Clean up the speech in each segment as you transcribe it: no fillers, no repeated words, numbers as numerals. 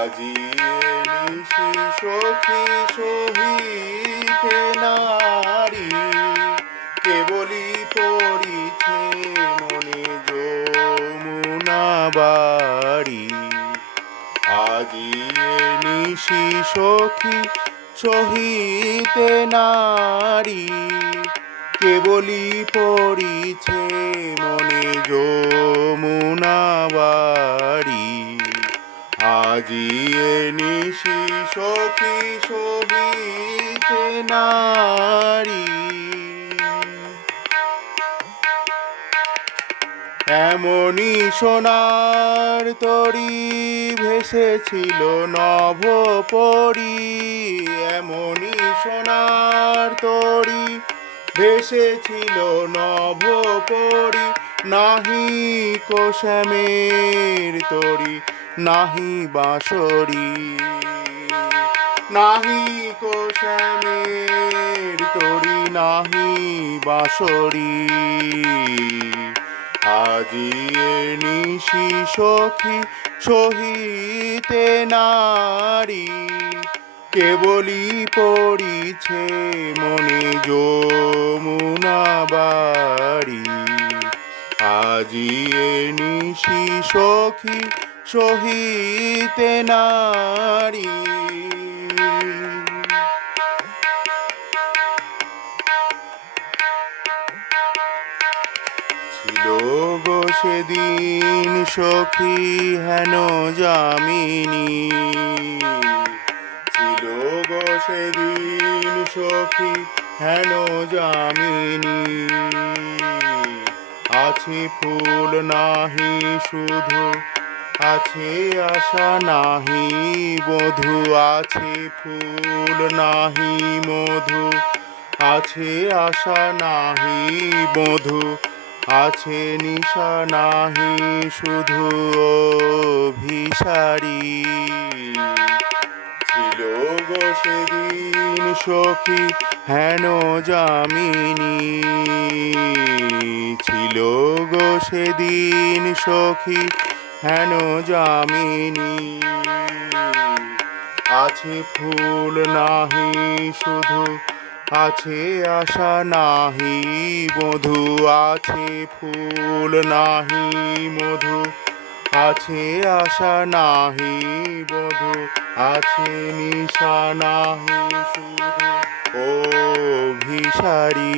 আজি নিশি সখী সহিতে নারী, কেবলি পড়িছে মনে যমুনা বাড়ি। আজি নিশি সখী সহিতে নারী, কেবলি পড়িছে মনে যমুনা বাড়ি। আজি নিশি সখী সহিতে নারী। এমনি সোনার তরী ভেসেছিল নভোপরি, এমনি সোনার তরী ভেসেছিল নভোপরি। নাহি শ্যামের তরী নাহি বাঁশরি, নাহি শ্যামের তরী নাহি বাঁশরি। আজি নিশি সখী সহিতে নারী, কেবলি পড়িছে মনে যমুনা বাড়ি। আজি নিশি সখী সহিতে নারী। ছিল গো সেদিন সখী হেন যামিনী, ছিল গো সেদিন সখী হেন যামিনী। আছে ফুল নাহি শুধু, আছে আশা নাহি বধূ। আছে ফুল নাহি মধু, আছে আশা নাহি বধূ। আছে নিশা নাহি শুধু অভিসারী। ছিল গো সেদিন সখী হেন যামিনী, ছিল গো সেদিন সখী হেন যামিনী। আছে ফুল নাহি শুধু, আছে আশা নাহি বধূ। আছে ফুল নাহি মধু, আছে আশা নাহি বধূ। আছে নিশা নাহি শুধু অভিসারী।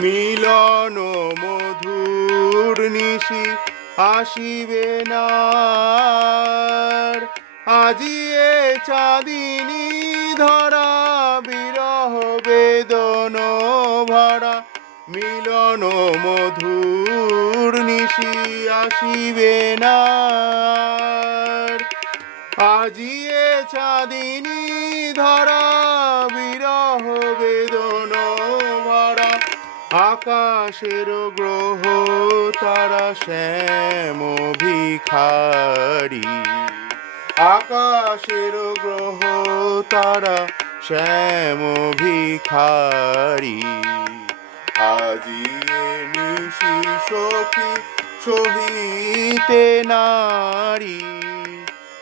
মিলন মধুর নিশি আসিবে না, আজি এ চাঁদিনী ধরা বিরহ বেদন ভরা। মিলন মধুর নিশি আসিবে না, আজি এ চাঁদিনী ধরা বিরহ বেদন ভরা। আকাশের গ্রহ তারা শ্যাম ভিখারি, আকাশের গ্রহ তারা শ্যাম ভিখারি। আজি নিশি সখী সহিতে নারী,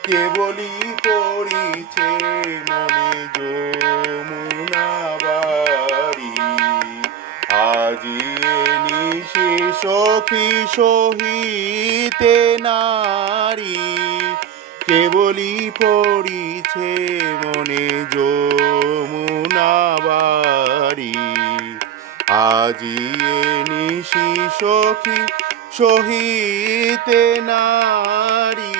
কেবলি পড়িছে মনে যমুনা বাড়ি। আজি নিশি সখী সহিতে নারী, কেবলি পড়িছে মনে যমুনা বাড়ি। আজি নিশি সখী সহিতে নারী।